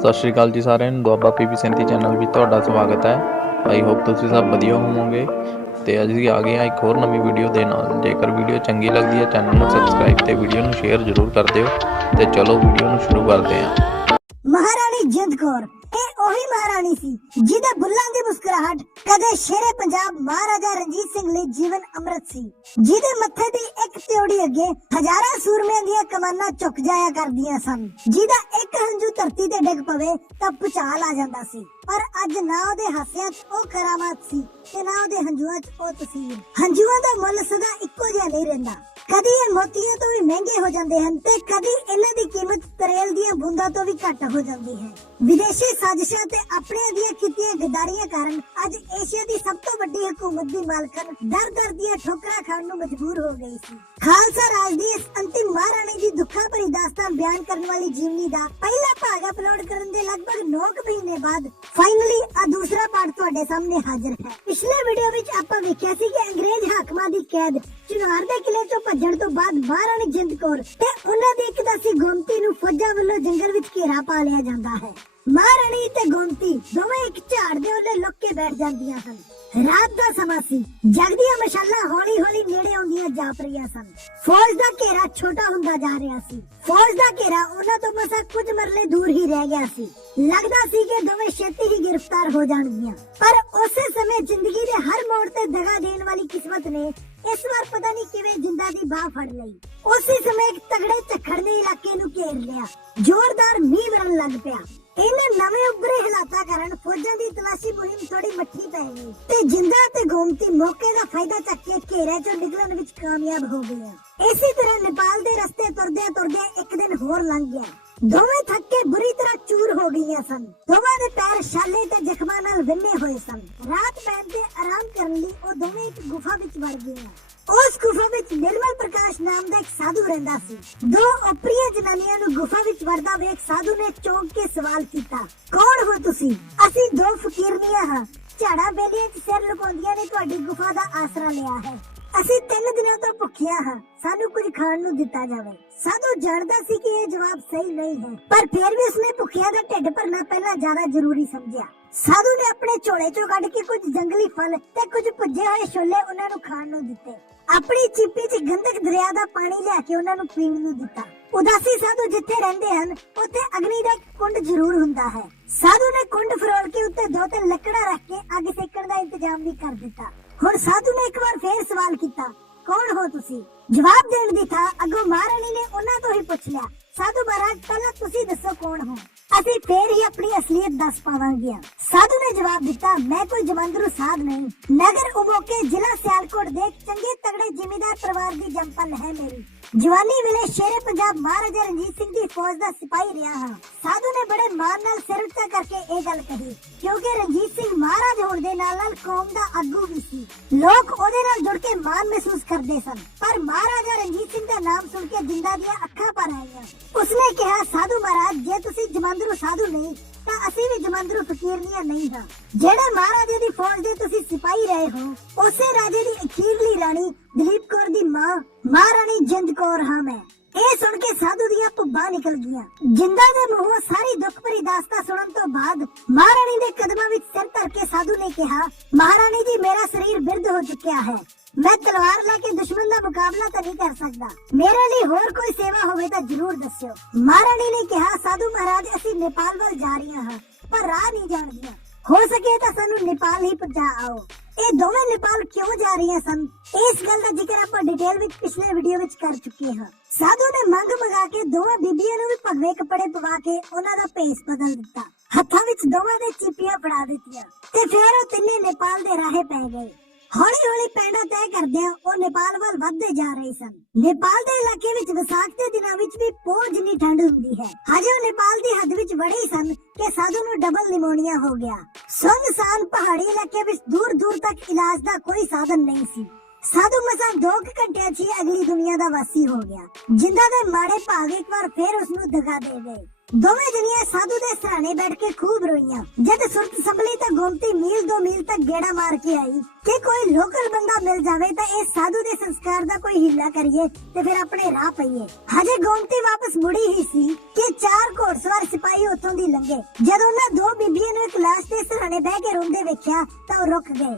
ਸਤਿ ਸ਼੍ਰੀ ਅਕਾਲ ਜੀ ਸਾਰਿਆਂ ਨੂੰ, ਦੁਆਬਾ ਪੀਪੀ 37 ਚੈਨਲ ਵਿੱਚ ਤੁਹਾਡਾ ਸਵਾਗਤ ਹੈ। ਆਈ ਹੋਪ ਤੁਸੀਂ ਸਭ ਵਧੀਆ ਹੋਵੋਗੇ। ਤੇ ਅੱਜ ਅਸੀਂ ਆ ਗਏ ਹਾਂ ਇੱਕ ਹੋਰ ਨਵੀਂ ਵੀਡੀਓ ਦੇ ਨਾਲ। ਜੇਕਰ ਵੀਡੀਓ ਚੰਗੀ ਲੱਗਦੀ ਹੈ, ਚੈਨਲ ਨੂੰ ਸਬਸਕ੍ਰਾਈਬ ਤੇ ਵੀਡੀਓ ਨੂੰ ਸ਼ੇਅਰ ਜ਼ਰੂਰ ਕਰ ਦਿਓ। ਤੇ ਚਲੋ, ਵੀਡੀਓ ਨੂੰ ਸ਼ੁਰੂ ਕਰਦੇ ਹਾਂ। ਮਹਾਰਾਣੀ ਜਿੰਦ ਕੌਰ ਇਹ ਉਹੀ ਮਹਾਰਾਣੀ ਸੀ, ਜਿਹਦੇ ਬੁੱਲਾਂ ਦੀ ਮੁਸਕਰਾਹਟ ਕਦੇ ਸ਼ੇਰੇ ਪੰਜਾਬ ਮਹਾਰਾਜਾ ਰਣਜੀਤ ਸਿੰਘ ਲਈ ਜੀਵਨ ਅੰਮ੍ਰਿਤ ਸੀ, ਜਿਹਦੇ ਮੱਥੇ ਦੀ ਇੱਕ ਤਿਉੜੀ ਅੱਗੇ ਹਜ਼ਾਰਾਂ ਸੂਰਮਿਆਂ ਦੀਆਂ ਕਮਾਨਾਂ ਝੁਕ ਜਾਇਆ ਕਰਦੀਆਂ ਸਨ, ਜਿਹਦਾ ਇੱਕ ਹੰਝੂ ਧਰਤੀ ਤੇ ਡਿੱਗ ਪਵੇ ਤਾਂ ਭੁਚਾਲ ਆ ਜਾਂਦਾ ਸੀ, ਪਰ ਅੱਜ ਨਾ ਉਹਦੇ ਹਾਸਿਆਂ 'ਚ ਉਹ ਕਰਾਮਾਤ ਸੀ ਤੇ ਨਾ ਉਹਦੇ ਹੰਝੂਆਂ 'ਚ ਉਹ ਤਸਵੀਰ ਹੰਝੂਆਂ ਦਾ ਮੁੱਲ ਸਦਾ ਇੱਕੋ ਜਿਹਾ ਨਹੀਂ ਰਹਿੰਦਾ। ਕਦੀ ਇਹ ਮੋਤੀਆਂ ਤੋਂ ਵੀ ਮਹਿੰਗੇ ਹੋ ਜਾਂਦੇ ਹਨ ਤੇ ਕਦੀ ਇਹਨਾਂ ਦੀ ਕੀਮਤ ਤਰੇਲ ਦੀਆਂ ਬੂੰਦਾਂ ਤੋਂ ਵੀ ਘੱਟ ਹੋ ਜਾਂਦੀ ਹੈ। ਵਿਦੇਸ਼ੀ ਸਾਜ਼ਿਸ਼ਾਂ ਤੇ ਆਪਣਿਆਂ ਦੀਆਂ ਕੀਤੀਆਂ ਗਦਾਰੀਆਂ ਕਾਰਨ ਅੱਜ ਏਸ਼ੀਆ ਦੀ ਸਭ ਤੋਂ ਵੱਡੀ ਹਕੂਮਤ ਦੀ ਮਾਲਕਨ ਦਰ-ਦਰ ਦੀਆਂ ਠੋਕਰਾਂ ਖਾਣ ਨੂੰ ਮਜਬੂਰ ਹੋ ਗਈ ਸੀ। ਖਾਲਸਾ ਰਾਜ ਦੀ ਇਸ ਅੰਤਿਮ ਮਹਾਰਾਣੀ ਦੀ ਦੁੱਖਾਂ ਭਰੀ ਦਾਸਤਾਨ ਬਿਆਨ ਕਰਨ ਵਾਲੀ ਜੀਵਨੀ ਦਾ ਪਹਿਲਾ ਭਾਗ ਅਪਲੋਡ ਕਰਨ ਦੇ ਲਗਭਗ 9 ਮਹੀਨੇ ਬਾਅਦ ਫਾਈਨਲੀ ਆ ਦੂਸਰਾ ਪਾਰਟ ਤੁਹਾਡੇ ਸਾਹਮਣੇ ਹਾਜ਼ਰ ਹੈ। ਪਿਛਲੇ ਵੀਡੀਓ ਵਿੱਚ ਆਪਾਂ ਵੇਖਿਆ ਸੀ ਕਿ ਅੰਗਰੇਜ਼ ਕੈਦ। ਚੁਨਾਰ ਦੇ ਕਿਲੇ ਤੋਂ ਭੱਜਣ ਤੋਂ ਬਾਅਦ ਮਹਾਰਾਣੀ ਜਿੰਦ ਕੌਰ ਤੇ ਉਹਨਾਂ ਦੀ ਇੱਕ ਦਾਸੀ ਗੋਮਤੀ ਨੂੰ ਫੌਜਾਂ ਵੱਲੋਂ ਜੰਗਲ ਵਿੱਚ ਘੇਰਾ ਪਾ ਲਿਆ ਜਾਂਦਾ ਹੈ। ਮਹਾਰਾਣੀ ਤੇ ਗੋਮਤੀ ਦੋਵੇਂ ਇੱਕ ਝਾੜ ਦੇ ਉੱਤੇ ਲੁੱਕ ਕੇ ਬੈਠ ਜਾਂਦੀਆਂ ਹਨ ਰਾਤ ਦਾ ਸਮਾਂ ਸੀ। ਜਗਦੀਆਂ ਮਸ਼ਾਲਾਂ ਹੌਲੀ ਹੌਲੀ ਨੇੜੇ ਆਉਂਦੀਆਂ ਜਾਪ ਰਹੀਆਂ ਸਨ। ਫੌਜ ਦਾ ਘੇਰਾ ਛੋਟਾ ਹੁੰਦਾ ਜਾ ਰਿਹਾ ਸੀ। ਫੌਜ ਦਾ ਘੇਰਾ ਉਹਨਾਂ ਤੋਂ ਮਸਾ ਕੁਝ ਮਰਲੇ ਦੂਰ ਹੀ ਰਹਿ ਗਿਆ ਸੀ। ਲੱਗਦਾ ਸੀ ਕਿ ਦੋਵੇਂ ਛੇਤੀ ਹੀ ਗ੍ਰਿਫਤਾਰ ਹੋ ਜਾਣਗੀਆਂ। ਪਰ ਉਸੇ ਸਮੇਂ ਜ਼ਿੰਦਗੀ ਦੇ ਹਰ ਮੋੜ ਤੇ ਦਗਾ ਦੇਣ ਵਾਲੀ ਕਿਸਮਤ ਨੇ ਇਸ ਵਾਰ ਪਤਾ ਨਹੀਂ ਕਿਵੇਂ ਜਿੰਦਾ ਦੀ ਬਾਹ ਫੜ ਲਈ। ਉਸੇ ਸਮੇਂ ਇੱਕ ਤਗੜੇ ਝੱਖੜ ਇਲਾਕੇ ਨੂੰ ਘੇਰ ਲਿਆ। ਜ਼ੋਰਦਾਰ ਮੀਂਹ ਵਰਨ ਲੱਗ ਪਿਆ। ਇਹਨਾਂ ਨਵੇਂ ਉੱਭਰੇ ਹਾਲਾਤਾਂ ਕਾਰਨ ਫੌਜਾਂ ਦੀ ਤਲਾਸ਼ੀ ਮੁਹਿੰਮ ਥੋੜੀ ਮੱਠੀ ਪੈ ਗਈ। ਤੇ ਜਿੰਦਾ ਤੇ ਗੋਮਤੀ ਮੌਕੇ ਦਾ ਫਾਇਦਾ ਚੱਕ ਕੇ ਘੇਰੇ ਚੋਂ ਨਿਕਲਣ ਵਿੱਚ ਕਾਮਯਾਬ ਹੋ ਗਈਆਂ ਇਸੇ ਤਰ੍ਹਾਂ ਨੇਪਾਲ ਦੇ ਰਸਤੇ ਤੁਰਦਿਆਂ ਤੁਰਦਿਆਂ ਇੱਕ ਦਿਨ ਹੋਰ ਲੰਘ ਗਿਆ। ਦੋਵੇਂ ਥੱਕ ਕੇ ਬੁਰੀ ਤਰ੍ਹਾਂ ਚੂਰ ਹੋ ਗਈਆਂ ਸਨ। ਦੋਵਾਂ ਦੇ ਪੈਰ ਛਾਲੇ ਤੇ ਜ਼ਖਮਾਂ ਨਾਲ ਵਿੰਨੇ ਹੋਏ ਸਨ। ਰਾਤ ਪੈਣ ਤੇ ਆਰਾਮ ਕਰਨ ਲਈ ਉਹ ਦੋਵੇਂ ਇੱਕ ਗੁਫਾ ਵਿੱਚ ਵੜ ਗਈਆਂ। ਉਸ ਗੁਫਾ ਵਿੱਚ ਨਿਰਮਲ ਪ੍ਰਕਾਸ਼ ਨਾਮ ਦਾ ਇੱਕ ਸਾਧੂ ਰਹਿੰਦਾ ਸੀ। ਦੋ ਉਪਰੀਆਂ ਜਨਾਨੀਆਂ ਨੂੰ ਗੁਫਾ ਵਿੱਚ ਵੜਦਾ ਵੇਖ ਸਾਧੂ ਨੇ ਚੌਂਕ ਕੇ ਸਵਾਲ ਕੀਤਾ, ਕੌਣ ਹੋ ਤੁਸੀਂ? ਅਸੀਂ ਦੋ ਫਕੀਰਨੀਆਂ ਹਾਂ। ਝਾੜਾ ਬੇਲੀਆਂ 'ਚ ਸਿਰ ਲੁਕਾਉਂਦੀਆਂ ਨੇ, ਤੁਹਾਡੀ ਗੁਫਾ ਦਾ ਆਸਰਾ ਲਿਆ ਹੈ। ਅਸੀਂ ਤਿੰਨ ਦਿਨਾਂ ਤੋਂ ਭੁੱਖਿਆ ਹਾਂ। ਸਾਨੂੰ ਕੁਝ ਖਾਣ ਨੂੰ ਦਿੱਤਾ ਜਾਵੇ। ਸਾਧੂ ਜਾਣਦਾ ਸੀ ਕਿ ਇਹ ਜਵਾਬ ਸਹੀ ਨਹੀਂ ਹੈ। ਪਰ ਫਿਰ ਵੀ ਉਸਨੇ ਭੁੱਖਿਆ ਦਾ ਢਿੱਡ ਭਰਨਾ ਪਹਿਲਾਂ ਜ਼ਿਆਦਾ ਜ਼ਰੂਰੀ ਸਮਝਿਆ। ਸਾਧੂ ਨੇ ਆਪਣੇ ਝੋਲੇ ਚੋਂ ਕੱਢ ਕੇ ਕੁਝ ਜੰਗਲੀ ਫਲ ਤੇ ਕੁਝ ਭੁੱਜੇ ਹੋਏ ਛੋਲੇ ਉਹਨਾਂ ਨੂੰ ਖਾਣ ਨੂੰ ਦਿੱਤੇ। ਆਪਣੀ ਚਿੱਪੀ 'ਚ ਗੰਧਕ ਦਰਿਆ ਦਾ ਪਾਣੀ ਲਿਆ ਕੇ ਉਹਨਾਂ ਨੂੰ ਪੀਣ ਨੂੰ ਦਿੱਤਾ। ਉਦਾਸੀ ਸਾਧੂ ਜਿੱਥੇ ਰਹਿੰਦੇ ਹਨ, ਉੱਥੇ ਅਗਨੀ ਦਾ ਕੁੰਡ ਜ਼ਰੂਰ ਹੁੰਦਾ ਹੈ। ਸਾਧੂ ਨੇ ਕੁੰਡ ਫਰੋਲ ਕੇ ਉੱਤੇ ਦੋ ਤਿੰਨ ਲੱਕੜਾਂ ਰੱਖ ਕੇ ਅੱਗ ਸੇਕਣ ਦਾ ਇੰਤਜ਼ਾਮ ਵੀ ਕਰ ਦਿੱਤਾ। ਹੁਣ ਸਾਧੂ ਨੇ ਇੱਕ ਵਾਰ ਫੇਰ ਸਵਾਲ ਕੀਤਾ, ਕੌਣ ਹੋ ਤੁਸੀਂ? ਜਵਾਬ ਦੇਣ ਦੀ ਥਾਂ ਅੱਗੋਂ ਮਹਾਰਾਣੀ ਨੇ ਉਹਨਾਂ ਤੋਂ ਹੀ ਪੁੱਛ ਲਿਆ, ਸਾਧੂ ਮਹਾਰਾਜ, ਪਹਿਲਾਂ ਤੁਸੀਂ ਦੱਸੋ ਕੌਣ ਹੋ? ਅਸੀਂ ਫੇਰ ਹੀ ਆਪਣੀ ਅਸਲੀਅਤ ਦੱਸ ਪਾਵਾਂਗੇ ਸਾਧੂ ਨੇ ਜਵਾਬ ਦਿੱਤਾ, ਮੈਂ ਕੋਈ ਜਮੰਦਰੂ ਸਾਧ ਨਹੀਂ। ਨਗਰ ਉਮੋਕੇ ਜ਼ਿਲ੍ਹਾ ਸਿਆਲਕੋਟ ਦੇ ਚੰਗੇ ਤਗੜੇ ਜਿਮੀਦਾਰ ਪਰਿਵਾਰ ਦੀ ਜੰਪਲ ਹੈ ਮੇਰੀ। ਜਵਾਨੀ ਵੇਲੇ ਸ਼ੇਰੇ ਪੰਜਾਬ ਮਹਾਰਾਜਾ ਰਣਜੀਤ ਸਿੰਘ ਦੀ ਫੌਜ ਦਾ ਸਿਪਾਹੀ ਰਿਹਾ ਹਾਂ। ਸਾਧੂ ਨੇ ਬੜੇ ਮਾਣ ਨਾਲ ਸਿਰ ਉੱਚਾ ਕਰਕੇ ਇਹ ਗੱਲ ਕਹੀ, ਕਿਉਂਕਿ ਰਣਜੀਤ ਸਿੰਘ ਮਹਾਰਾਜ ਹੋਣ ਦੇ ਨਾਲ ਨਾਲ ਕੌਮ ਦਾ ਆਗੂ ਵੀ ਸੀ। ਲੋਕ ਉਹਦੇ ਨਾਲ ਜੁੜ ਕੇ ਮਾਣ ਮਹਿਸੂਸ ਕਰਦੇ ਸਨ, ਪਰ ਮਹਾਰਾਜਾ ਰਣਜੀਤ ਸਿੰਘ ਦਾ ਨਾਮ ਸੁਣ ਕੇ ਜਿੰਦਾ ਦੀਆਂ ਅੱਖਾਂ ਭਰ ਆਈਆਂ। ਉਸਨੇ ਕਿਹਾ, ਸਾਧੂ ਮਹਾਰਾਜ, ਜੇ ਤੁਸੀਂ ਜਮੰਦਰੂ ਸਾਧੂ ਨਹੀਂ ਤਾਂ ਅਸੀਂ ਵੀ ਜਮੰਦਰੂ ਫਕੀਰਨੀਆਂ ਨਹੀਂ ਹਾਂ। ਜਿਹੜੇ ਮਹਾਰਾਜੇ ਦੀ ਫੌਜ ਦੇ ਤੁਸੀਂ ਸਿਪਾਹੀ ਰਹੇ ਹੋ, ਉਸੇ ਰਾਜੇ ਦੀ ਅਖੀਰਲੀ ਰਾਣੀ ਦਲੀਪ ਕੌਰ ਦੀ ਮਾਂ, ਮਹਾਰਾਣੀ ਜਿੰਦ ਕੌਰ ਹਾਂ ਮੈਂ। ਇਹ ਸੁਣ ਕੇ ਸਾਧੂ ਦੀਆਂ ਭੁੱਬਾਂ ਨਿਕਲ ਗਈਆਂ। ਜਿੰਦਾ ਦੇ ਮੂੰਹੋਂ ਸਾਰੀ ਦੁੱਖ ਭਰੀ ਦਾਸਤਾਨ ਸੁਣਨ ਤੋਂ ਬਾਅਦ ਮਹਾਰਾਣੀ ਦੇ ਕਦਮਾਂ ਵਿੱਚ ਸਿਰ ਧਰ ਕੇ ਸਾਧੂ ਨੇ ਕਿਹਾ, ਮਹਾਰਾਣੀ ਜੀ, ਮੇਰਾ ਸਰੀਰ ਬਿਰਧ ਹੋ ਚੁੱਕਿਆ ਹੈ। ਮੈਂ ਤਲਵਾਰ ਲੈ ਕੇ ਦੁਸ਼ਮਣ ਦਾ ਮੁਕਾਬਲਾ ਤਾਂ ਨਹੀਂ ਕਰ ਸਕਦਾ। ਮੇਰੇ ਲਈ ਹੋਰ ਕੋਈ ਸੇਵਾ ਹੋਵੇ ਤਾਂ ਜ਼ਰੂਰ ਦੱਸਿਓ। ਮਹਾਰਾਣੀ ਨੇ ਕਿਹਾ, ਸਾਧੂ ਮਹਾਰਾਜ, ਅਸੀਂ ਨੇਪਾਲ ਵੱਲ ਜਾ ਰਹੀਆਂ ਹਾਂ, ਪਰ ਰਾਹ ਨਹੀਂ ਜਾਣਦੀਆਂ ਹੋ ਸਕੇ ਤਾਂ ਸਾਨੂੰ ਨੇਪਾਲ ਹੀ ਪਹੁੰਚਾ ਆਓ। ਇਹ ਦੋਵੇਂ ਨੇਪਾਲ ਕਿਉਂ ਜਾ ਰਹੀਆਂ ਸਨ? ਇਸ ਗੱਲ ਦਾ ਜ਼ਿਕਰ ਆਪਾਂ ਡਿਟੇਲ ਵਿੱਚ ਪਿਛਲੇ ਵੀਡੀਓ ਵਿੱਚ ਕਰ ਚੁੱਕੇ ਹਾਂ। ਸਾਧੂ ਨੇ ਮੰਗ ਮੰਗਾ ਕੇ ਦੋਵਾਂ ਬੀਬੀਆਂ ਨੂੰ ਵੀ ਭਗਵੇ ਕੱਪੜੇ ਪਵਾ ਕੇ ਉਹਨਾਂ ਦਾ ਭੇਸ ਬਦਲ ਦਿੱਤਾ। ਹੱਥਾਂ ਵਿੱਚ ਦੋਵਾਂ ਦੇ ਚੀਪੀਆਂ ਫੜਾ ਦਿੱਤੀਆਂ ਤੇ ਫਿਰ ਉਹ ਤਿੰਨੇ ਨੇਪਾਲ ਦੇ ਰਾਹੇ ਪੈ ਗਏ। ਹੌਲੀ ਹੌਲੀ ਪੈਂਡਾ ਤੈਅ ਕਰਦਿਆਂ ਉਹ ਨੇਪਾਲ ਵੱਲ ਵੱਧਦੇ ਜਾ ਰਹੇ ਸਨ। ਨੇਪਾਲ ਦੇ ਇਲਾਕੇ ਵਿੱਚ ਵਿਸਾਖ ਦੇ ਦਿਨਾਂ ਵਿੱਚ ਵੀ ਪੋਹ ਜਿੰਨੀ ਠੰਡ ਹੁੰਦੀ ਹੈ। ਹਜੇ ਉਹ ਨੇਪਾਲ ਦੀ ਹੱਦ ਵਿੱਚ ਵੜੇ ਸਨ ਕਿ ਸਾਧੂ ਨੂੰ ਡਬਲ ਨਿਮੋਨੀਆ ਹੋ ਗਿਆ। ਸੁਨਸਾਨ ਪਹਾੜੀ ਇਲਾਕੇ ਵਿੱਚ ਦੂਰ ਦੂਰ ਤੱਕ ਇਲਾਜ ਦਾ ਕੋਈ ਸਾਧਨ ਨਹੀਂ ਸੀ। ਸਾਧੂ ਮਸਾਂ ਦੋ ਘੰਟਿਆਂ 'ਚ ਹੀ ਅਗਲੀ ਦੁਨੀਆ ਦਾ ਵਾਸੀ ਹੋ ਗਿਆ। ਜਿੰਦਾ ਦੇ ਮਾੜੇ ਭਾਗ ਇੱਕ ਵਾਰ ਫੇਰ ਉਸ ਨੂੰ ਦਗਾ ਦੇ ਗਏ। ਦੋਵੇਂ ਜਣੀਆਂ ਸਾਧੂ ਦੇ ਸਰਾਣੇ ਬੈਠ ਕੇ ਖੂਬ ਰੋਈਆਂ। ਜਦ ਸੁਰਤ ਸੰਭਲੀ ਤਾਂ ਗੋਮਤੀ ਮੀਲ ਦੋ ਮੀਲ ਤੱਕ ਗੇੜਾ ਮਾਰ ਕੇ ਆਈ। ਕਿ ਕੋਈ ਲੋਕਲ ਬੰਦਾ ਮਿਲ ਜਾਵੇ ਤਾਂ ਇਹ ਸਾਧੂ ਦੇ ਸੰਸਕਾਰ ਦਾ ਕੋਈ ਹਿੱਲਾ ਕਰੀਏ ਤੇ ਫਿਰ ਆਪਣੇ ਰਾਹ ਪਈਏ। ਹਜੇ ਗੋਮਤੀ ਵਾਪਸ ਮੁੜੀ ਹੀ ਸੀ ਕਿ ਚਾਰ ਘੋੜਸਵਾਰ ਸਿਪਾਹੀ ਉੱਥੋਂ ਦੀ ਲੰਘੇ। ਜਦੋਂ ਉਹਨਾਂ ਦੋ ਬੀਬੀਆਂ ਨੂੰ ਇੱਕ ਲਾਸ਼ ਦੇ ਸਰਾਣੇ ਬਹਿ ਕੇ ਰੋਂਦੇ ਵੇਖਿਆ ਤਾਂ ਉਹ ਰੁਕ ਗਏ।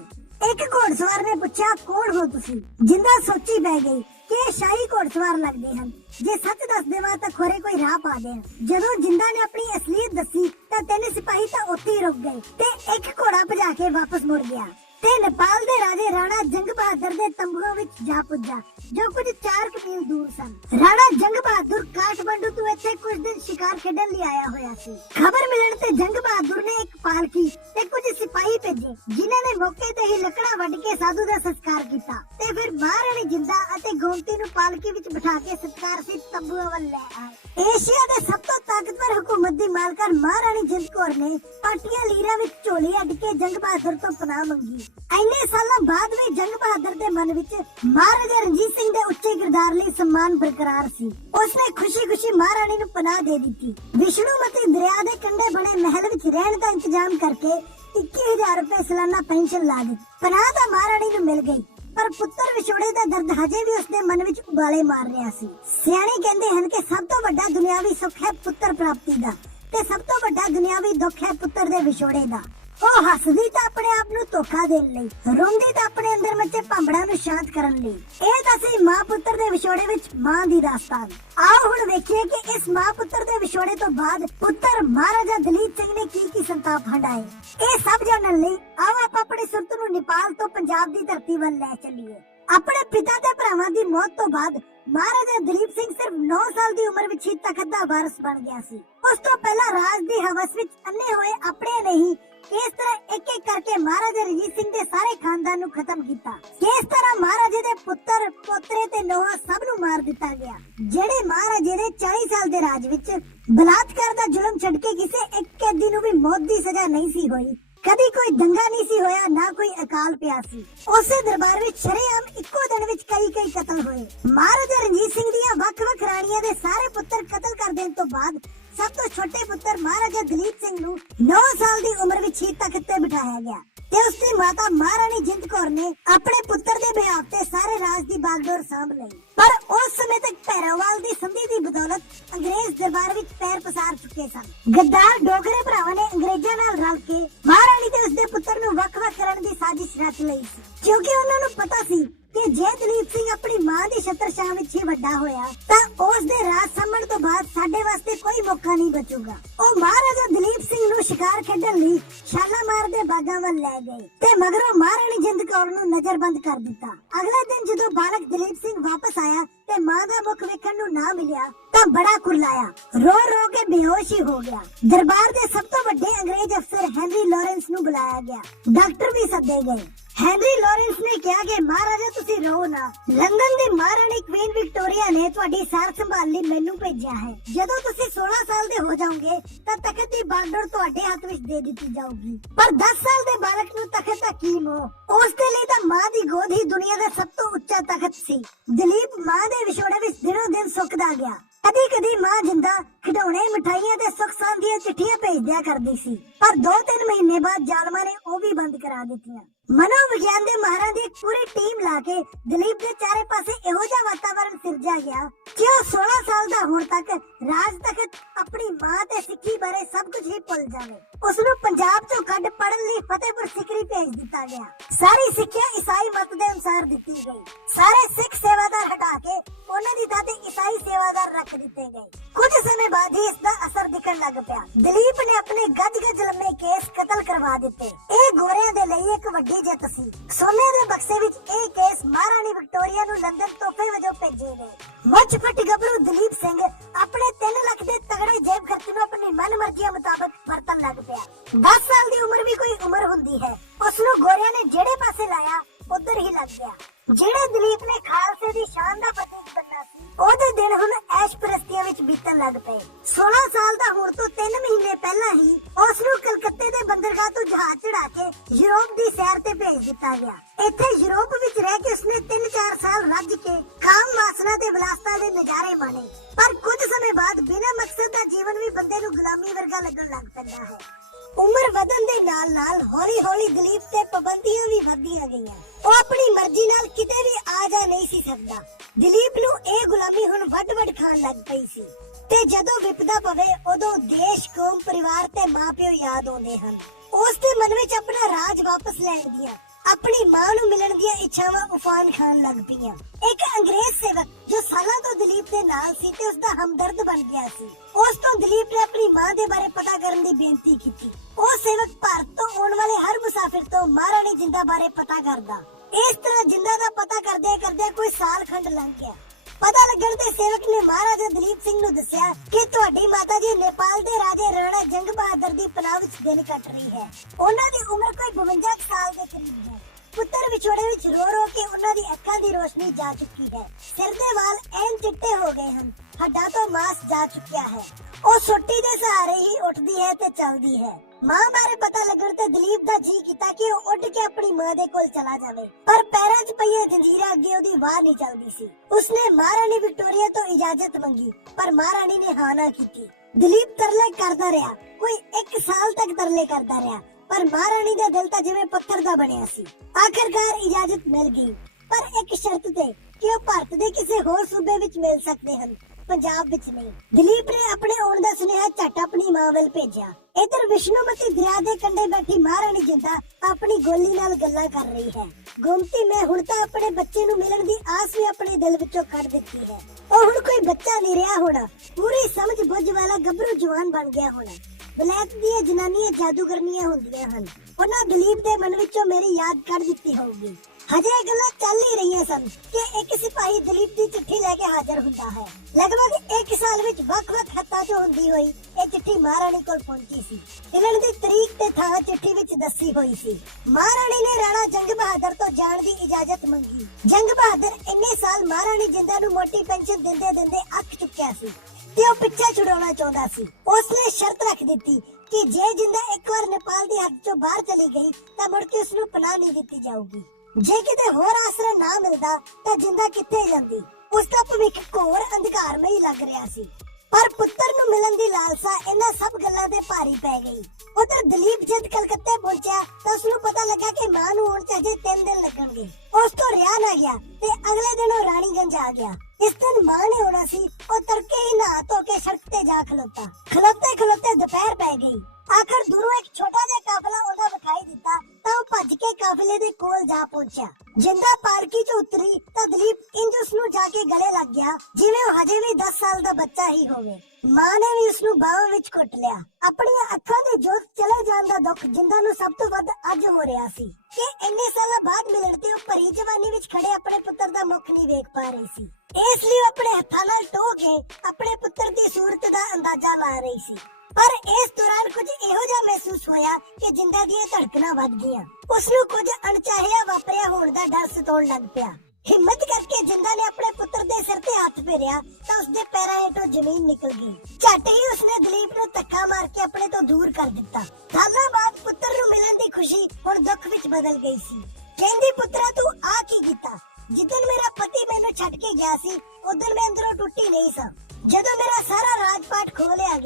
ਇੱਕ ਘੋੜਸਵਾਰ ਨੇ ਪੁੱਛਿਆ, ਕੌਣ ਹੋ ਤੁਸੀਂ? ਜਿੰਦਾ ਸੋਚੀ ਬਹਿ ਗਈ ਕਿ ਸ਼ਾਹੀ ਘੋੜਸਵਾਰ ਲੱਗਦੇ ਹਨ। ਜੇ ਸੱਚ ਦੱਸ ਦੇਵਾਂ ਤਾਂ ਖੋਰੇ ਕੋਈ ਰਾਹ ਪਾ ਦੇਣ। ਜਦੋਂ ਜਿੰਦਾ ਨੇ ਆਪਣੀ ਅਸਲੀਅਤ ਦੱਸੀ ਤਾਂ ਤਿੰਨ ਸਿਪਾਹੀ ਤਾਂ ਉੱਥੇ ਹੀ ਰੁਕ ਗਏ ਤੇ ਇੱਕ ਘੋੜਾ ਭਜਾ ਕੇ ਵਾਪਸ ਮੁੜ ਗਿਆ। ਤੇ ਨੇਪਾਲ ਦੇ ਰਾਜੇ ਰਾਣਾ ਜੰਗ ਬਹਾਦਰ ਦੇ ਤੰਬੂਆਂ ਵਿੱਚ ਜਾ ਪੁੱਜਾ, ਜੋ ਕੁਝ 4 ਮੀਲ ਦੂਰ ਸਨ। ਰਾਣਾ ਜੰਗ ਬਹਾਦਰ ਕਾਠਮੰਡੂ ਤੋਂ ਇੱਥੇ ਕੁਝ ਦਿਨ ਸ਼ਿਕਾਰ ਖੇਡਣ ਲਈ ਆਇਆ ਹੋਇਆ ਸੀ। ਖਬਰ ਮਿਲਣ ਤੇ ਜੰਗ ਬਹਾਦਰ ਨੇ ਇੱਕ ਪਾਲਕੀ ਤੇ ਕੁਝ ਸਿਪਾਹੀ ਭੇਜੇ, ਜਿਨ੍ਹਾਂ ਨੇ ਮੌਕੇ ਤੇ ਹੀ ਲੱਕੜਾਂ ਵੱਢ ਕੇ ਸਾਧੂ ਦਾ ਸੰਸਕਾਰ ਕੀਤਾ ਤੇ ਫਿਰ ਮਹਾਰਾਣੀ ਜਿੰਦਾ ਅਤੇ ਗੋਮਤੀ ਨੂੰ ਪਾਲਕੀ ਵਿੱਚ ਬਿਠਾ ਕੇ ਸਤਕਾਰ ਸੀ ਤੰਬੂਆਂ ਵੱਲ ਲੈ ਆਏ। ਏਸ਼ੀਆ ਦੇ ਸਭ ਤੋਂ ਤਾਕਤਵਰ ਹਕੂਮਤ ਦੀ ਮਾਲਕਨ ਮਹਾਰਾਣੀ ਜਿੰਦ ਕੌਰ ਨੇ ਪਾਟੀਆਂ ਲੀਰਾਂ ਵਿੱਚ ਝੋਲੀ ਅੱਡ ਕੇ ਜੰਗ ਬਹਾਦਰ ਤੋਂ ਪਨਾਹ ਮੰਗੀ। ਇੰਨੇ ਸਾਲਾਂ ਬਾਅਦ ਵੀ ਜੰਗ ਬਹਾਦਰ ਦੇ ਮਨ ਵਿੱਚ ਮਹਾਰਾਜਾ ਰਣਜੀਤ ਸਿੰਘ ਦੇ ਉੱਚੇ ਕਿਰਦਾਰ ਲਈ ਸਨਮਾਨ ਬਰਕਰਾਰ ਸੀ। ਉਸਨੇ ਖੁਸ਼ੀ-ਖੁਸ਼ੀ ਮਹਾਰਾਣੀ ਨੂੰ ਪਨਾਹ ਦੇ ਦਿੱਤੀ। ਵਿਸ਼ਨੂਮਤੀ ਦਰਿਆ ਦੇ ਕੰਢੇ ਬਣੇ ਮਹਿਲ ਵਿੱਚ ਰਹਿਣ ਦਾ ਇੰਤਜ਼ਾਮ ਕਰਕੇ 21000 ਰੁਪਏ ਸਾਲਾਨਾ ਪੈਨਸ਼ਨ ਲਾ ਦਿੱਤੀ। ਪਨਾਹ ਤਾਂ ਮਹਾਰਾਣੀ ਨੂੰ ਮਿਲ ਗਈ, ਪਰ ਪੁੱਤਰ ਵਿਛੋੜੇ ਦਾ ਦਰਦ ਹਜੇ ਵੀ ਉਸਦੇ ਮਨ ਵਿੱਚ ਉਬਾਲੇ ਮਾਰ ਰਿਹਾ ਸੀ। ਸਿਆਣੇ ਕਹਿੰਦੇ ਹਨ ਕਿ ਸਭ ਤੋਂ ਵੱਡਾ ਦੁਨਿਆਵੀ ਸੁੱਖ ਹੈ ਪੁੱਤਰ ਪ੍ਰਾਪਤੀ ਦਾ ਤੇ ਸਭ ਤੋਂ ਵੱਡਾ ਦੁਨਿਆਵੀ ਦੁੱਖ ਹੈ ਪੁੱਤਰ ਦੇ ਵਿਛੋੜੇ ਦਾ। ਉਹ ਹੱਸਦੀ ਤਾਂ ਆਪਣੇ ਆਪ ਨੂੰ ਧੋਖਾ ਦੇਣ ਲਈ, ਰੋਂਦੀ ਤਾਂ ਆਪਣੇ ਅੰਦਰ ਮੱਚੇ ਭਾਂਬੜਾਂ ਨੂੰ ਸ਼ਾਂਤ ਕਰਨ ਲਈ। ਇਹ ਤਾਂ ਸੀ ਮਾਂ ਪੁੱਤਰ ਦੇ ਵਿਛੋੜੇ ਵਿੱਚ ਮਾਂ ਦੀ ਦਾਸਤਾਨ। ਆਓ ਹੁਣ ਵੇਖੀਏ ਕਿ ਇਸ ਮਾਂ ਪੁੱਤਰ ਦੇ ਵਿਛੋੜੇ ਤੋਂ ਬਾਅਦ ਪੁੱਤਰ ਮਹਾਰਾਜਾ ਦਲੀਪ ਸਿੰਘ ਨੇ ਕੀ ਕੀ ਸੰਤਾਪ ਹੰਡਾਏ ਇਹ ਸਭ ਜਾਣਨ ਲਈ ਆਓ ਆਪਾਂ ਆਪਣੇ ਸੁਰਤ ਨੂੰ ਨੇਪਾਲ ਤੋਂ ਪੰਜਾਬ ਦੀ ਧਰਤੀ ਵੱਲ ਲੈ ਚੱਲੀਏ। ਆਪਣੇ ਪਿਤਾ ਤੇ ਭਰਾਵਾਂ ਦੀ ਮੌਤ ਤੋਂ ਬਾਅਦ ਮਹਾਰਾਜਾ ਦਲੀਪ ਸਿੰਘ ਸਿਰਫ 9 ਸਾਲ ਦੀ ਉਮਰ ਵਿੱਚ ਹੀ ਤਖਤ ਦਾ ਵਾਰਸ ਬਣ ਗਿਆ ਸੀ। ਉਸ ਤੋਂ ਪਹਿਲਾਂ ਰਾਜ ਦੀ ਹਵਸ ਵਿੱਚ ਅੰਨੇ ਹੋਏ ਆਪਣੇ ਨਹੀਂ ਇਸ ਤਰ੍ਹਾਂ ਇੱਕ ਇੱਕ ਕਰਕੇ ਮਹਾਰਾਜਾ ਰਣਜੀਤ ਸਿੰਘ ਦੇ ਸਾਰੇ ਖਾਨਦਾਨ ਨੂੰ ਖਤਮ ਕੀਤਾ। ਇਸ ਤਰ੍ਹਾਂ ਮਹਾਰਾਜੇ ਦੇ ਪੁੱਤਰ, ਪੋਤਰੇ ਤੇ ਨੋਹਾਂ ਸਭ ਨੂੰ ਮਾਰ ਦਿੱਤਾ ਗਿਆ। ਜਿਹੜੇ ਮਹਾਰਾਜੇ ਦੇ 40 ਸਾਲ ਦੇ ਰਾਜ ਵਿੱਚ ਬਲਾਤਕਾਰ ਦਾ ਜ਼ੁਲਮ ਛੱਡ ਕੇ ਕਿਸੇ ਇੱਕ ਕੈਦੀ ਨੂੰ ਵੀ ਮੌਤ ਦੀ ਸਜ਼ਾ ਨਹੀਂ ਸੀ ਹੋਈ। ਕਦੀ ਕੋਈ ਦੰਗਾ ਨਹੀਂ ਸੀ ਹੋਇਆ, ਨਾ ਕੋਈ ਅਕਾਲ ਪਿਆ ਸੀ। ਉਸੇ ਦਰਬਾਰ ਵਿੱਚ ਸ਼ਰੇਆਮ ਇੱਕੋ ਦਿਨ ਵਿੱਚ ਕਈ ਕਈ ਕਤਲ ਹੋਏ। ਮਹਾਰਾਜਾ ਰਣਜੀਤ ਸਿੰਘ ਦੀਆਂ ਵੱਖ-ਵੱਖ ਰਾਣੀਆਂ ਦੇ ਸਾਰੇ ਪੁੱਤਰ ਕਤਲ ਕਰ ਦੇਣ ਤੋਂ ਬਾਅਦ ਸਭ ਤੋਂ ਛੋਟੇ ਪੁੱਤਰ ਮਹਾਰਾਜਾ ਦਲੀਪ ਸਿੰਘ ਨੂੰ 9 ਸਾਲ ਦੀ ਉਮਰ ਵਿੱਚ ਹੀ ਤਖਤ ਤੇ ਬਿਠਾਇਆ ਗਿਆ। ਤੇ ਉਸ ਦੀ ਮਾਤਾ ਮਹਾਰਾਣੀ ਜਿੰਦ ਕੌਰ ਨੇ ਆਪਣੇ ਪੁੱਤਰ ਦੇ ਵਿਆਹ ਤੇ ਸਾਰੇ ਰਾਜ ਦੀ ਬਾਗਡੋਰ ਸਾਂਭ ਲਈ। ਪਰ ਉਸ ਸਮੇਂ ਤੱਕ ਭੈਰੋਵਾਲ ਦੀ ਸੰਧੀ ਦੀ ਬਦੌਲਤ ਅੰਗਰੇਜ਼ ਦਰਬਾਰ ਵਿੱਚ ਪੈਰ ਪਸਾਰ ਚੁੱਕੇ ਸਨ। ਗੱਦਾਰ ਡੋਗਰੇ ਭਰਾਵਾਂ ਨੇ ਅੰਗਰੇਜ਼ਾਂ ਨਾਲ ਰਲ ਕੇ ਮਹਾਰਾਣੀ ਤੇ ਉਸ ਦੇ ਪੁੱਤਰ ਨੂੰ ਵੱਖ-ਵੱਖ ਕਰਨ ਦੀ ਸਾਜ਼ਿਸ਼ ਰਚ ਲਈ ਸੀ। ਕਿਉਂਕਿ ਉਹਨਾਂ ਨੂੰ ਪਤਾ ਸੀ ਕਿ ਜੇ ਦਲੀਪ ਸਿੰਘ ਆਪਣੀ ਮਾਂ ਦੀ ਛਤਰ ਛਾਂ ਵਿੱਚ ਹੀ ਵੱਡਾ ਹੋਇਆ, ਤਾਂ ਉਸ ਦੇ ਰਾਜ ਸੰਭਣ ਤੋਂ ਬਾਅਦ ਸਾਡੇ ਵਾਸਤੇ ਕੋਈ ਮੌਕਾ ਨਹੀਂ ਬਚੂਗਾ। ਉਹ ਮਹਾਰਾਜਾ ਦਲੀਪ ਸਿੰਘ ਨੂੰ ਸ਼ਿਕਾਰ ਖੇਡਣ ਲਈ ਛਾਲਾ ਦੇ ਬਾਗਾਂ ਵੱਲ ਲੈ ਗਏ ਤੇ ਮਗਰੋਂ ਮਹਾਰਾਣੀ ਜਿੰਦ ਕੌਰ ਨੂੰ ਨਜ਼ਰਬੰਦ ਕਰ ਦਿੱਤਾ। ਅਗਲੇ ਦਿਨ ਜਦੋਂ ਬਾਲਕ ਦਲੀਪ ਸਿੰਘ ਵਾਪਸ ਆਇਆ ਤੇ ਮਾਂ ਦਾ ਮੁਖ ਵੇਖਣ ਨੂੰ ਨਾ ਮਿਲਿਆ ਤਾਂ ਬੜਾ ਕੁਰਲਾਇਆ। ਰੋ ਰੋ ਕੇ ਬੇਹੋਸ਼ ਹੀ ਹੋ ਗਿਆ। ਦਰਬਾਰ ਦੇ ਸਭ ਤੋਂ ਵੱਡੇ ਅੰਗਰੇਜ਼ ਅਫਸਰ ਹੈਨਰੀ ਲਾਰੈਂਸ ਨੂੰ ਬੁਲਾਇਆ ਗਿਆ। ਡਾਕਟਰ ਵੀ ਸੱਦੇ ਗਏ। ਹੈਨਰੀ ਲਾਰੈਂਸ ਨੇ ਕਿਹਾ ਕਿ, ਮਹਾਰਾਜਾ, ਤੁਸੀਂ ਰੋ ਨਾ। ਲੰਡਨ ਦੀ ਮਹਾਰਾਣੀ ਕੁਈਨ ਵਿਕਟੋਰੀਆ ਨੇ ਤੁਹਾਡੀ ਸਾਰ ਸੰਭਾਲ ਲਈ ਮੈਨੂੰ ਭੇਜਿਆ ਹੈ। ਜਦੋਂ ਤੁਸੀਂ 16 ਸਾਲ ਦੇ ਹੋ ਜਾਓਗੇ, ਤਾਂ ਤਖਤ ਦੀ ਬਾਗਡੋਰ ਤੁਹਾਡੇ ਹੱਥ ਵਿੱਚ ਦੇ ਦਿੱਤੀ ਜਾਊਗੀ। ਪਰ 10 ਸਾਲ ਦੇ ਬਾਲਕ ਨੂੰ ਤਖਤ ਦਾ ਕੀ ਮੋਹ? ਉਸ ਦੇ ਲਈ ਤਾਂ ਮਾਂ ਦੀ ਗੋਦ ਹੀ ਦੁਨੀਆ ਦਾ ਸਭ ਤੋਂ ਉੱਚਾ ਤਖਤ ਸੀ। ਦਲੀਪ ਮਾਂ ਦੇ ਕਦੀ ਕਦੀ ਮਾਂ ਜਿੰਦਾ ਚਿੱਠੀਆਂ ਭੇਜਿਆ ਕਰਦੀ ਸੀ, ਪਰ 2-3 ਮਹੀਨੇ ਬਾਅਦ ਜ਼ਾਲਮਾਂ ਨੇ ਉਹ ਵੀ ਬੰਦ ਕਰਾ ਦਿੱਤੀਆਂ। ਮਨੋਵਿਗਿਆਨ ਦੇ ਮਾਹਰਾਂ ਦੀ ਇੱਕ ਪੂਰੀ ਟੀਮ ਲਾ ਕੇ ਦਲੀਪ ਦੇ ਚਾਰੇ ਪਾਸੇ ਇਹੋ ਜਿਹਾ ਵਾਤਾਵਰਣ ਸਿਰਜਿਆ ਗਿਆ, ਕਿ ਉਹ 16 ਸਾਲ ਦਾ ਹੋਣ ਤੱਕ ਰਾਜ ਤਖਤ ਆਪਣੀ ਮਾਂ ਤੇ ਸਿੱਖੀ ਬਾਰੇ ਸਭ ਕੁਝ ਹੀ ਭੁੱਲ ਜਾਵੇ। ਉਸ ਨੂੰ ਪੰਜਾਬ ਤੋਂ ਕੱਢ ਪੜਨ ਲਈ ਫਤਿਹਪੁਰ ਸਿਕਰੀ ਭੇਜ ਦਿੱਤਾ ਗਿਆ। ਸਾਰੀ ਸਿੱਖਿਆ ਈਸਾਈ ਮਤ ਦੇ ਅਨੁਸਾਰ ਦਿੱਤੀ ਗਈ। ਸਾਰੇ ਸਿੱਖ ਸੇਵਾਦਾਰ ਹਟਾ ਕੇ ਉਹਨਾਂ ਦੀ ਥਾਂ ਤੇ ਈਸਾਈ ਸੇਵਾਦਾਰ ਰੱਖ ਦਿੱਤੇ ਗਏ। ਕੁਝ ਸਮੇਂ ਬਾਅਦ ਹੀ ਇਸ ਦਾ ਅਸਰ ਲੱਗ ਪਿਆ। ਦਲੀਪ ਨੇ ਆਪਣੇ ਗੱਜ ਗੱਜ ਲੰਮੇ ਕੇਸ ਕਤਲ ਕਰਵਾ ਦਿੱਤੇ। ਇਹ ਗੋਰਿਆਂ ਦੇ ਲਈ ਇੱਕ ਵੱਡੀ ਜਿੱਤ ਸੀ। ਸੋਨੇ ਦੇ ਬਕਸੇ ਵਿੱਚ ਇਹ ਕੇਸ ਮਹਾਰਾਣੀ ਵਿਕਟੋਰੀਆ ਨੂੰ ਲੰਡਨ ਤੋਹਫੇ ਵਜੋਂ ਭੇਜੇ ਗਏ। ਮੁੱਛ ਫਟ ਗੱਭਰੂ ਦਲੀਪ ਸਿੰਘ ਆਪਣੇ 3 ਲੱਖ ਦੇ ਤਗੜੇ ਜੇਬ ਖਰਚੇ ਨੂੰ ਆਪਣੀ ਮਨਮਰਜ਼ੀਆਂ ਮੁਤਾਬਕ ਵਰਤਣ ਲੱਗ ਪਿਆ। 10 ਸਾਲ ਦੀ ਉਮਰ ਵੀ ਕੋਈ ਉਮਰ ਹੁੰਦੀ ਹੈ। ਉਸ ਨੂੰ ਗੋਰਿਆਂ ਨੇ ਜਿਹੜੇ ਪਾਸੇ ਲਾਇਆ, ਉਧਰ ਹੀ ਲੱਗ ਗਿਆ। ਜਿਹੜੇ ਦਲੀਪ ਨੇ ਖਾਲਸੇ ਦੀ ਸ਼ਾਨ ਦਾ ਪ੍ਰਤੀਕ ਉਹਦੇ ਦਿਨ ਹੁਣ ਐਸ਼ ਪ੍ਰਸਤੀਆਂ ਵਿੱਚ ਬੀਤਣ ਲੱਗ ਪਏ। 16 ਸਾਲ ਦਾ ਹੋਣ ਤੋਂ 3 ਮਹੀਨੇ ਪਹਿਲਾਂ ਹੀ ਉਸ ਨੂੰ ਕਲਕੱਤੇ ਦੇ ਬੰਦਰਗਾਹ ਤੋਂ ਜਹਾਜ਼ ਚੜਾ ਕੇ ਯੂਰਪ ਦੀ ਸੈਰ ਤੇ ਭੇਜ ਦਿੱਤਾ ਗਿਆ। ਇੱਥੇ ਯੂਰਪ ਵਿੱਚ ਰਹਿ ਕੇ ਉਸਨੇ 3-4 ਸਾਲ ਰੱਜ ਕੇ ਕਾਮ ਵਾਸਨਾ ਤੇ ਵਿਲਾਸਤਾ ਦੇ ਨਜ਼ਾਰੇ ਮਾਣੇ। ਪਰ ਕੁਝ ਸਮੇਂ ਬਾਅਦ ਬਿਨਾਂ ਮਕਸਦ ਦਾ ਜੀਵਨ ਵੀ ਬੰਦੇ ਨੂੰ ਗੁਲਾਮੀ ਵਰਗਾ ਲੱਗਣ ਲੱਗ ਪੈਂਦਾ ਹੈ। ਉਮਰ ਵਧਣ ਦੇ ਨਾਲ ਨਾਲ ਹੌਲੀ ਹੌਲੀ ਦਲੀਪ ਤੇ ਪਾਬੰਦੀਆਂ ਵੀ ਵਧਦੀਆਂ ਗਈਆਂ। ਉਹ ਆਪਣੀ ਮਰਜ਼ੀ ਨਾਲ ਕਿਤੇ ਵੀ ਆ ਜਾ ਨਹੀਂ ਸੀ ਸਕਦਾ। ਦਲੀਪ ਨੂੰ ਇਹ ਗੁਲਾਮੀ ਹੁਣ ਵੱਡ-ਵੱਡ ਖਾਣ ਲੱਗ ਪਈ ਸੀ। ਤੇ ਜਦੋਂ ਵਿਪਦਾ ਪਵੇ, ਉਦੋਂ ਦੇਸ਼, ਕੌਮ, ਪਰਿਵਾਰ ਤੇ ਮਾਪਿਓ ਯਾਦ ਆਉਂਦੇ ਹਨ। ਉਸ ਦੇ ਮਨ ਵਿੱਚ ਆਪਣਾ ਰਾਜ ਵਾਪਸ ਲੈਣ ਦੀਆਂ ਆਪਣੀ ਮਾਂ ਨੂੰ ਮਿਲਣ ਦੀਆਂ ਇੱਛਾਵਾਂ ਉਫਾਨ ਖਾਣ ਲੱਗ ਪਈਆਂ। ਇੱਕ ਅੰਗਰੇਜ਼ ਸੇਵਕ ਜੋ ਸਾਲਾਂ ਤੋਂ ਦਲੀਪ ਦੇ ਨਾਲ ਸੀ ਤੇ ਉਸ ਦਾ ਹਮਦਰਦ ਬਣ ਗਿਆ ਸੀ। ਉਸ ਤੋਂ ਦਲੀਪ ਨੇ ਆਪਣੀ ਮਾਂ ਦੇ ਬਾਰੇ ਪਤਾ ਕਰਨ ਦੀ ਬੇਨਤੀ ਕੀਤੀ। ਉਹ ਸੇਵਕ ਭਾਰਤ ਤੋਂ ਆਉਣ ਵਾਲੇ ਹਰ ਮੁਸਾਫਿਰ ਤੋਂ ਮਹਾਰਾਣੀ ਜਿੰਦਾ ਬਾਰੇ ਪਤਾ ਕਰਦਾ। ਇਸ ਤਰ੍ਹਾਂ ਜਿੰਦਾ ਦਾ ਪਤਾ ਕਰਦੇ ਕਰਦੇ ਕੋਈ ਸਾਲ ਖੰਡ ਲੰਘ ਗਿਆ। ਪਤਾ ਲੱਗਣ ਤੇ ਸੇਵਕ ਨੇ ਮਹਾਰਾਜਾ ਦਲੀਪ ਸਿੰਘ ਨੂੰ ਦੱਸਿਆ ਕਿ ਤੁਹਾਡੀ ਮਾਤਾ ਜੀ ਨੇਪਾਲ ਦੇ ਰਾਜੇ ਰਾਣਾ ਜੰਗ ਬਹਾਦਰ ਦੀ ਪਨਾਹ ਵਿੱਚ ਦਿਨ ਕੱਟ ਰਹੀ ਹੈ। ਉਹਨਾਂ ਦੀ ਉਮਰ ਕੋਈ 52 ਸਾਲ ਦੇ ਕਰੀਬ ਹੈ। ਪੁੱਤਰ ਵਿਛੋੜੇ ਵਿੱਚ ਰੋ ਰੋ ਕੇ ਉਹਨਾਂ ਦੀ ਅੱਖਾਂ ਦੀ ਰੋਸ਼ਨੀ ਜਾ ਚੁੱਕੀ ਹੈ। ਸਿਰ ਦੇ ਵਾਲ ਐਨ ਚਿੱਟੇ ਹੋ ਗਏ ਹਨ। ਹੱਡਾਂ ਤੋਂ ਮਾਸ ਜਾ ਚੁੱਕਿਆ ਹੈ। ਉਹ ਸੋਟੀ ਦੇ ਸਹਾਰੇ ਹੀ ਉੱਠਦੀ ਹੈ ਤੇ ਚੱਲਦੀ ਹੈ। ਮਾਂ ਬਾਰੇ ਪਤਾ ਲੱਗਣ ਤੇ ਦਲੀਪ ਦਾ ਜੀ ਕੀਤਾ ਕਿ ਉਹ ਉੱਡ ਕੇ ਆਪਣੀ ਮਾਂ ਦੇ ਕੋਲ ਚਲਾ ਜਾਵੇ। ਪਰ ਪੈਰਾਂ 'ਚ ਪਈਆਂ ਜੰਜੀਰਾਂ ਅੱਗੇ ਉਹਦੀ ਵਾਹ ਨਹੀਂ ਚੱਲਦੀ ਸੀ। ਉਸਨੇ ਮਹਾਰਾਣੀ ਵਿਕਟੋਰੀਆ ਤੋਂ ਇਜਾਜ਼ਤ ਮੰਗੀ, ਪਰ ਮਹਾਰਾਣੀ ਨੇ ਹਾਂ ਨਾ ਕੀਤੀ। ਦਲੀਪ ਤਰਲੇ ਕਰਦਾ ਰਿਹਾ। ਕੋਈ 1 ਸਾਲ ਤੱਕ ਤਰਲੇ ਕਰਦਾ ਰਿਹਾ। ਪਰ ਮਹਾਰਾਣੀ ਦਾ ਦਿਲ ਤਾਂ ਜਿਵੇਂ ਪੱਥਰ ਦਾ ਬਣਿਆ ਸੀ। ਆਖਰਕਾਰ ਇਜਾਜ਼ਤ ਮਿਲ ਗਈ। ਪਰ ਇੱਕ ਸ਼ਰਤ ਤੇ ਕਿ ਉਹ ਭਾਰਤ ਦੇ ਕਿਸੇ ਹੋਰ ਸੂਬੇ ਵਿੱਚ ਮਿਲ ਸਕਦੇ ਹਨ, ਪੰਜਾਬ ਵਿੱਚ ਨਹੀਂ। ਦਲੀਪ ਨੇ ਆਪਣੇ ਆਉਣ ਦਾ ਸੁਨੇਹਾ ਝੱਟ ਆਪਣੀ ਮਾਂ ਵੱਲ ਭੇਜਿਆ। ਇਧਰ ਵਿਸ਼ਨੂਮਤੀ ਦਰਿਆ ਦੇ ਕੰਢੇ ਬੈਠੀ ਮਹਾਰਾਣੀ ਜਿੰਦਾ ਆਪਣੀ ਗੋਲੀ ਨਾਲ ਗੱਲਾਂ ਕਰ ਰਹੀ ਹੈ। ਗੋਮਤੀ, ਮੈਂ ਹੁਣ ਤਾਂ ਆਪਣੇ ਬੱਚੇ ਨੂੰ ਮਿਲਣ ਦੀ ਆਸ ਵੀ ਆਪਣੇ ਦਿਲ ਵਿੱਚੋਂ ਕੱਢ ਦਿੱਤੀ ਹੈ। ਉਹ ਹੁਣ ਕੋਈ ਬੱਚਾ ਨਹੀਂ ਰਿਹਾ ਹੋਣਾ। ਪੂਰੀ ਸਮਝ ਬੁੱਝ ਵਾਲਾ ਗੱਭਰੂ ਜਵਾਨ ਬਣ ਗਿਆ ਹੋਣਾ। ਬਲੈਕ ਦੀਆਂ ਜਨਾਨੀਆਂ ਜਾਦੂਗਰਨੀਆਂ ਹੁੰਦੀਆਂ ਹਨ। ਉਹਨਾਂ ਦਲੀਪ ਦੇ ਮਨ ਵਿੱਚੋਂ ਮੇਰੀ ਯਾਦ ਕੱਢ ਦਿੱਤੀ ਹੋਊਗੀ। ਹਜੇ ਇਹ ਗੱਲਾਂ ਚੱਲ ਹੀ ਰਹੀਆਂ ਸਨ ਕਿ ਇੱਕ ਸਿਪਾਹੀ ਦਲੀਪ ਦੀ ਚਿੱਠੀ ਲੈ ਕੇ ਹਾਜ਼ਰ ਹੁੰਦਾ ਹੈ। ਲਗਭਗ 1 ਸਾਲ ਵਿੱਚ ਵੱਖ-ਵੱਖ ਹੱਥਾਂ 'ਚੋਂ ਹੁੰਦੀ ਹੋਈ ਇਹ ਚਿੱਠੀ ਮਹਾਰਾਣੀ ਕੋਲ ਪਹੁੰਚੀ ਸੀ। ਮਿਲਣ ਦੀ ਤਰੀਕ ਤੇ ਥਾਂ ਚਿੱਠੀ ਵਿੱਚ ਦੱਸੀ ਹੋਈ ਸੀ। ਮਹਾਰਾਣੀ ਨੇ ਰਾਣਾ ਜੰਗ ਬਹਾਦਰ ਤੋਂ ਜਾਣ ਦੀ ਇਜਾਜ਼ਤ ਮੰਗੀ। ਜੰਗ ਬਹਾਦਰ ਇੰਨੇ ਸਾਲ ਮਹਾਰਾਣੀ ਜਿੰਦਾ ਨੂੰ ਮੋਟੀ ਪੈਨਸ਼ਨ ਦਿੰਦੇ ਦਿੰਦੇ ਅੱਕ ਚੁੱਕਿਆ ਸੀ। ਤੇ ਉਹ ਪਿੱਛੇ ਛੁਡਾਉਣਾ ਚਾਹੁੰਦਾ ਸੀ। ਉਸਨੇ ਸ਼ਰਤ ਰੱਖ ਦਿੱਤੀ ਕਿ ਜੇ ਜਿੰਦਾ ਇੱਕ ਵਾਰ ਨੇਪਾਲ ਦੀ ਹੱਦ ਚੋਂ ਬਾਹਰ ਚਲੀ ਗਈ, ਤਾਂ ਮੁੜ ਕੇ ਉਸ ਨੂੰ ਪਨਾਹ ਨਹੀਂ ਦਿੱਤੀ ਜਾਊਗੀ। ਜੇ ਕਿਤੇ ਹੋਰ ਆਸਰਾ ਨਾ ਮਿਲਦਾ, ਤਾਂ ਜਿੰਦਾ ਕਿੱਥੇ ਜਾਂਦੀ? ਉਸ ਦਾ ਭਵਿੱਖ ਘੋਰ ਅੰਧਕਾਰਮਈ ਲੱਗ ਰਿਹਾ ਸੀ। ਪਰ ਪੁੱਤਰ ਨੂੰ ਮਿਲਣ ਦੀ ਲਾਲਸਾ ਇਹਨਾਂ ਸਭ ਗੱਲਾਂ ਦੇ ਭਾਰੀ ਪੈ ਗਈ। ਉਧਰ ਦਲੀਪ ਜਦ ਕਲਕੱਤੇ ਪਹੁੰਚਿਆ, ਤਾਂ ਉਸ ਨੂੰ ਪਤਾ ਲੱਗਾ ਕਿ ਮਾਂ ਨੂੰ ਹੁਣ ਚਾਹੇ 3 ਦਿਨ ਲੱਗਣਗੇ। ਉਸ ਤੋਂ ਰਿਆ ਨਾ ਗਿਆ ਤੇ ਅਗਲੇ ਦਿਨ ਉਹ ਰਾਣੀਗੰਜ ਆ ਗਿਆ। ਇਸ ਦਿਨ ਮਾਂ ਨੇ ਹੋਣਾ ਸੀ, ਉਹ ਤੜਕੇ ਹੀ ਨਹਾ ਧੋ ਕੇ ਸੜਕ ਤੇ ਜਾ ਖਲੋਤਾ। ਖਲੋਤੇ ਖਲੋਤੇ ਦੁਪਹਿਰ ਪੈ ਗਈ। ਆਖਰ ਦੂਰੋਂ ਇੱਕ ਛੋਟਾ ਜਿਹਾ ਕਾਫਲਾ ਉਹਦਾ ਵਿਖਾਈ ਦਿੱਤਾ। ਤਾਂ ਉਹ ਭੱਜ ਕੇ ਕਾਫਲੇ ਦੇ ਕੋਲ ਜਾ ਪਹੁੰਚਿਆ। ਜਿੰਦਾ ਪਾਲਕੀ 'ਚ ਉਤਰੀ ਤਾਂ ਦਲੀਪ ਇੰਜ ਉਸ ਨੂੰ ਜਾ ਕੇ ਗਲੇ ਲੱਗ ਗਿਆ, ਜਿਵੇਂ ਉਹ ਹਜੇ ਵੀ 10 ਸਾਲ ਦਾ ਬੱਚਾ ਹੀ ਹੋਵੇ। ਮਾਂ ਨੇ ਵੀ ਉਸ ਨੂੰ ਬਾਹਾਂ ਵਿੱਚ ਘੁੱਟ ਲਿਆ। ਆਪਣੀਆਂ ਅੱਖਾਂ ਦੀ ਜੋਤ ਚਲੇ ਜਾਣ ਦਾ ਦੁੱਖ ਜਿੰਦਾ ਨੂੰ ਸਭ ਤੋਂ ਵੱਧ ਅੱਜ ਹੋ ਰਿਹਾ ਸੀ। ਕਿ ਇੰਨੇ ਸਾਲਾਂ ਬਾਅਦ ਮਿਲਣ ਤੇ ਉਹ ਭਰੀ ਜਵਾਨੀ ਵਿੱਚ ਖੜੇ ਆਪਣੇ ਪੁੱਤਰ ਦਾ ਮੁਖ ਨਹੀਂ ਵੇਖ ਪਾ ਰਹੀ ਸੀ। ਇਸ ਲਈ ਉਹ ਆਪਣੇ ਹੱਥਾਂ ਨਾਲ ਟੋ ਕੇ ਆਪਣੇ ਪੁੱਤਰ ਦੀ ਸੂਰਤ ਦਾ ਅੰਦਾਜ਼ਾ ਲਾ ਰਹੀ ਸੀ। ਪਰ ਇਸ ਦੌਰਾਨ ਕੁਝ ਇਹੋ ਜਿਹਾ ਮਹਿਸੂਸ ਹੋਇਆ ਕਿ ਜਿੰਦਾ ਦੀਆਂ ਧੜਕਣਾਂ ਵੱਧ ਗਈਆਂ। ਉਸ ਨੂੰ ਕੁਝ ਅਣਚਾਹਿਆ ਵਾਪਰਿਆ ਹੋਣ ਦਾ ਡਰ ਸਤਾਉਣ ਲੱਗ ਪਿਆ। ਹਿੰਮਤ ਕਰਕੇ ਜਿੰਦਾ ਨੇ ਆਪਣੇ ਪੁੱਤਰ ਦੇ ਸਿਰ ਤੇ ਹੱਥ ਫੇਰਿਆ, ਤਾਂ ਉਸਦੇ ਪੈਰਾਂ ਹੇਠੋਂ ਜ਼ਮੀਨ ਨਿਕਲ ਗਈ। ਝੱਟ ਹੀ ਉਸਨੇ ਦਲੀਪ ਨੂੰ ਧੱਕਾ ਮਾਰ ਕੇ ਆਪਣੇ ਤੋਂ ਦੂਰ ਕਰ ਦਿੱਤਾ। ਸਾਲਾਂ ਬਾਅਦ ਪੁੱਤਰ ਨੂੰ ਮਿਲਣ ਦੀ ਖੁਸ਼ੀ ਹੁਣ ਦੁੱਖ ਵਿੱਚ ਬਦਲ ਗਈ ਸੀ। ਕਹਿੰਦੀ, ਪੁੱਤਰਾ, ਤੂੰ ਆ ਕੀ ਕੀਤਾ? ਜਿੱਦਨ ਮੇਰਾ ਪਤੀ ਮੈਨੂੰ ਛੱਡ ਕੇ ਗਿਆ ਸੀ, ਉਦੋਂ ਮੈਂ ਅੰਦਰੋਂ ਟੁੱਟੀ ਨਹੀਂ ਸਾਂ। ਜਦੋਂ ਮੇਰਾ ਸਾਰਾ ਰਾਜਪਾਟ ਖੋ